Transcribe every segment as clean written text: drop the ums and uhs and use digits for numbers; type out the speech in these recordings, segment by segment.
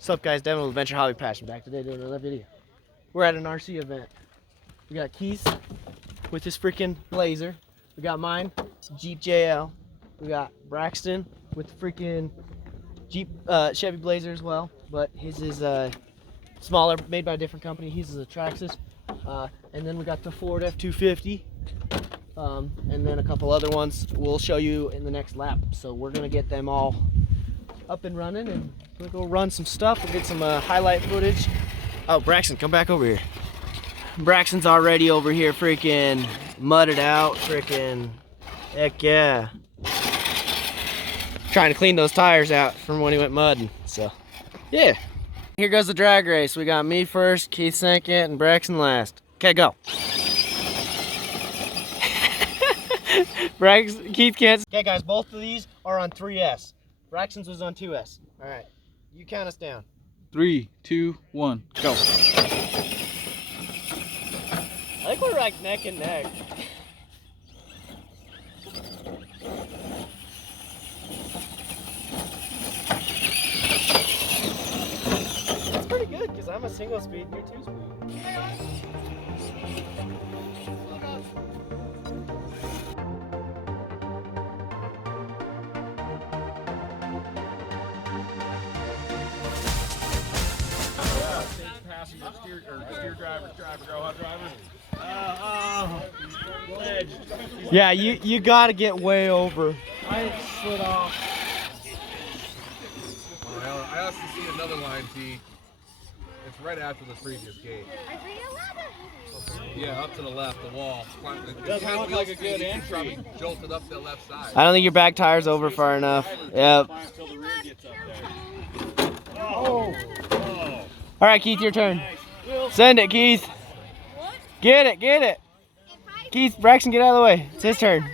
What's up, guys? Devin with Adventure Hobby Passion, back today doing another video. We're at an RC event. We got Keith with his freaking Blazer. We got mine, Jeep JL. We got Braxton with the freaking Jeep Chevy Blazer as well, but his is smaller, made by a different company. His is a Traxxas. And then we got the Ford F-250. And then a couple other ones we'll show you in the next lap. So we're gonna get them all up and running, and we'll go run some stuff. We'll get some highlight footage. Oh, Braxton, come back over here. Braxton's already over here freaking mudded out, freaking heck yeah. Trying to clean those tires out from when he went mudding, so yeah. Here goes the drag race. We got me first, Keith second, and Braxton last. Okay, go. Keith can't. Okay guys, both of these are on 3S. Braxton's was on 2S. All right, you count us down. 3, 2, 1, go. I think we're like neck and neck. That's pretty good because I'm a single speed and you're 2 speed. Steer driver, go hot driver. Ledge. Yeah, you gotta get way over. I slid off. I also see another line, T. It's right after the previous gate. Yeah, up to the left, the wall. Doesn't look like a good entry. Jolted up the left side. I don't think your back tire's over far enough. Yep. Until the rear gets up there. Oh. All right, Keith, your turn. Send it, Keith. Get it, get it. Keith, Braxton, get out of the way. It's his turn.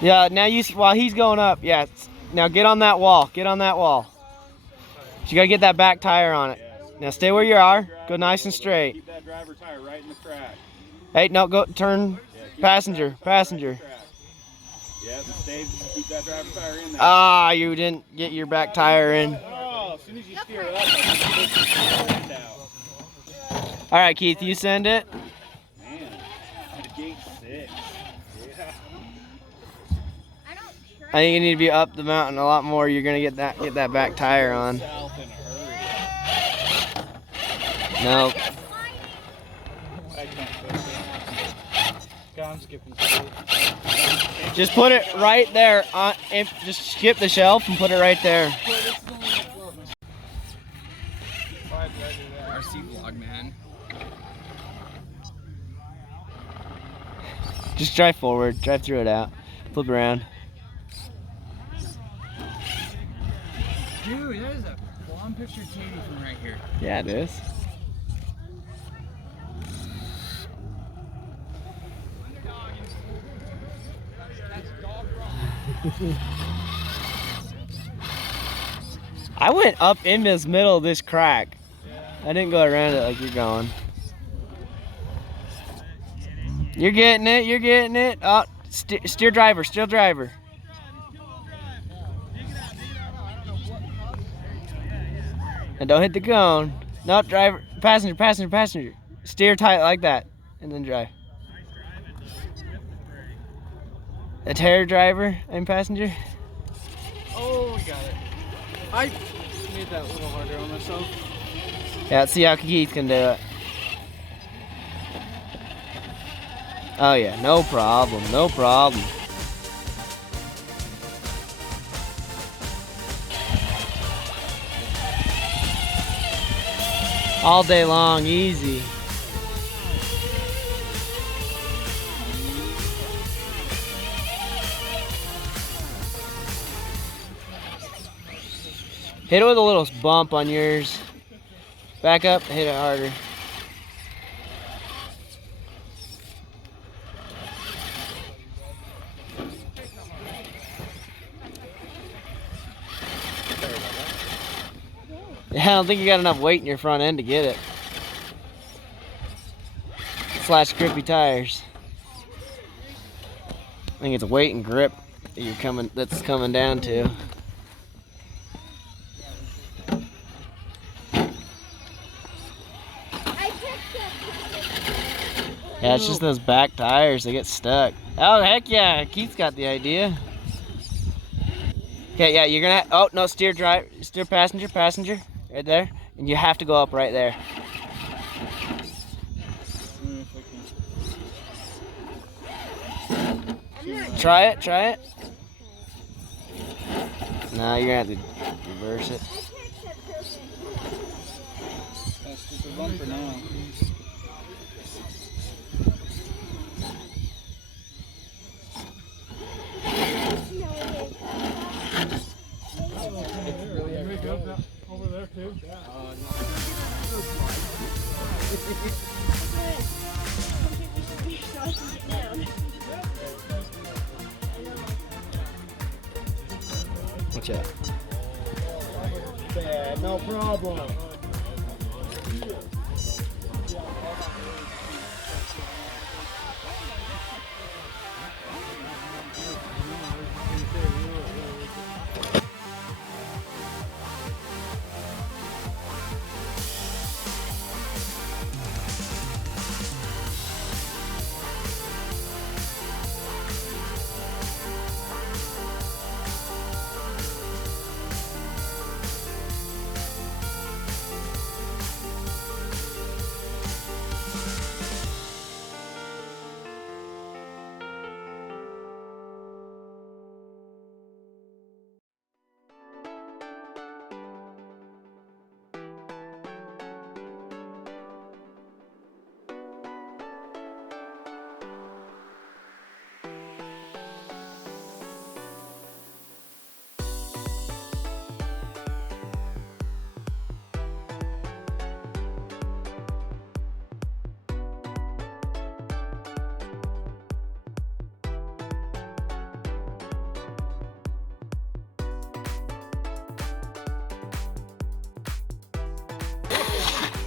Yeah, now while he's going up, yeah. Now get on that wall. Get on that wall. You gotta get that back tire on it. Now stay where you are. Go nice and straight. Keep that driver tire right in the crack. Hey, no, go turn. Passenger. Yeah, keep that driver tire in there. Ah, you didn't get your back tire in. Oh, as soon as you steer it up, I can out. All right, Keith, you send it. Man, at gate 6. Yeah. I think you need to be up the mountain a lot more. You're gonna get that back tire on. South in a hurry. No. I can't push it. God, I'm skipping straight. Just put it right there. Just skip the shelf and put it right there. RC vlog, man. Just drive forward. Drive through it out. Flip around. Dude, that is a blonde picture Katie from right here. Yeah, it is. I went up in this middle of this crack. I didn't go around it like you're going. You're getting it. You're getting it. Oh, steer driver. Steer driver. And don't hit the cone. No, driver. Passenger. Steer tight like that, and then drive. A terror driver and passenger. Oh, we got it. I made that a little harder on myself. Yeah, let's see how Keith can do it. Oh yeah, no problem, no problem. All day long, easy. Hit it with a little bump on yours. Back up, hit it harder. Yeah, I don't think you got enough weight in your front end to get it. / grippy tires. I think it's weight and grip that that's coming down to. Yeah, it's just those back tires, they get stuck. Oh, heck yeah, Keith's got the idea. Okay, yeah, you're gonna, oh, no, steer passenger, right there. And you have to go up right there. Try it. No, you're gonna have to reverse it. That's just a bumper now. Over there too? Watch out. Yeah, no problem.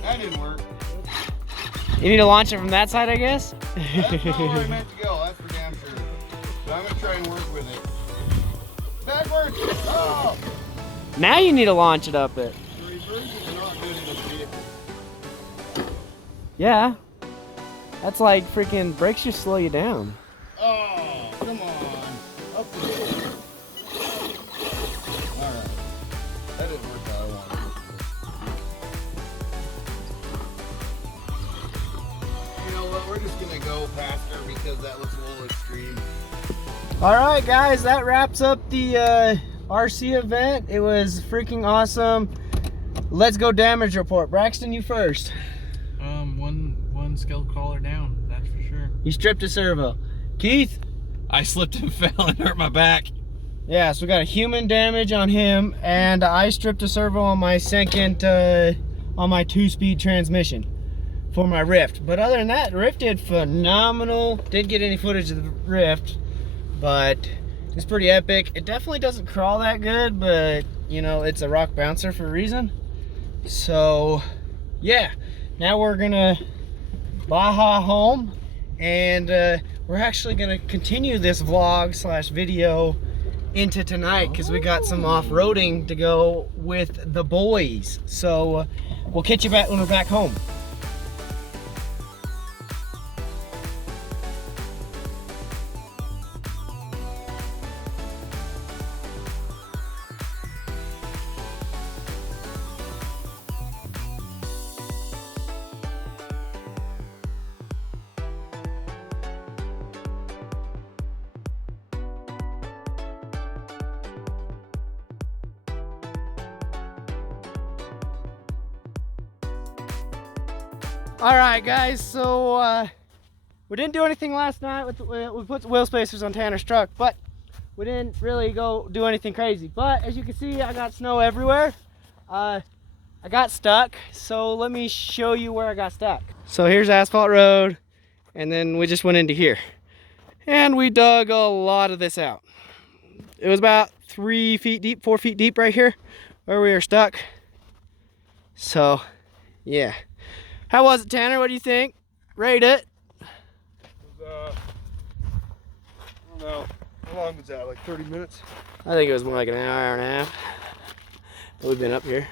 That didn't work. You need to launch it from that side, I guess? That's not where I meant to go, that's for damn sure. But I'm gonna try and work with it. Backwards! Oh! Now you need to launch it up it. The reverses are not good in this vehicle. Yeah. That's like freaking brakes just slow you down. Oh, come on. Up to there. Alright. That didn't work how I wanted it. You know what, we're just gonna go past her because that looks a little extreme. Alright guys, that wraps up the RC event. It was freaking awesome. Let's go damage report. Braxton, you first. One scaled collar down, that's for sure. You stripped a servo. Keith? I slipped and fell and hurt my back. Yeah, so we got a human damage on him, and I stripped a servo on my second, on my 2-speed transmission for my Rift. But other than that, the Rift did phenomenal. Didn't get any footage of the Rift, but it's pretty epic. It definitely doesn't crawl that good, but you know, it's a rock bouncer for a reason. So yeah, now we're gonna Baja home, and we're actually gonna continue this vlog slash video into tonight because we got some off-roading to go with the boys. So we'll catch you back when we're back home. All right, guys, so we didn't do anything last night. We put wheel spacers on Tanner's truck, but we didn't really go do anything crazy. But as you can see, I got snow everywhere. I got stuck, so let me show you where I got stuck. So here's asphalt road, and then we just went into here. And we dug a lot of this out. It was about 3 feet deep, 4 feet deep right here where we were stuck. So, yeah. How was it, Tanner? What do you think? Rate it. I don't know. How long was that? Like 30 minutes? I think it was more like an hour and a half. We've been up here.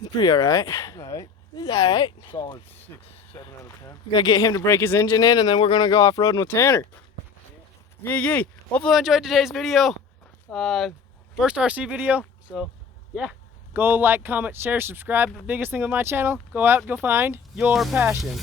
It's pretty alright. Alright. He's all right. Solid 6, 7 out of 10. We gotta get him to break his engine in, and then we're gonna go off-roading with Tanner. Yee. Hopefully you enjoyed today's video. First RC video. So yeah, go like, comment, share, subscribe. The biggest thing with my channel, go out, go find your passion.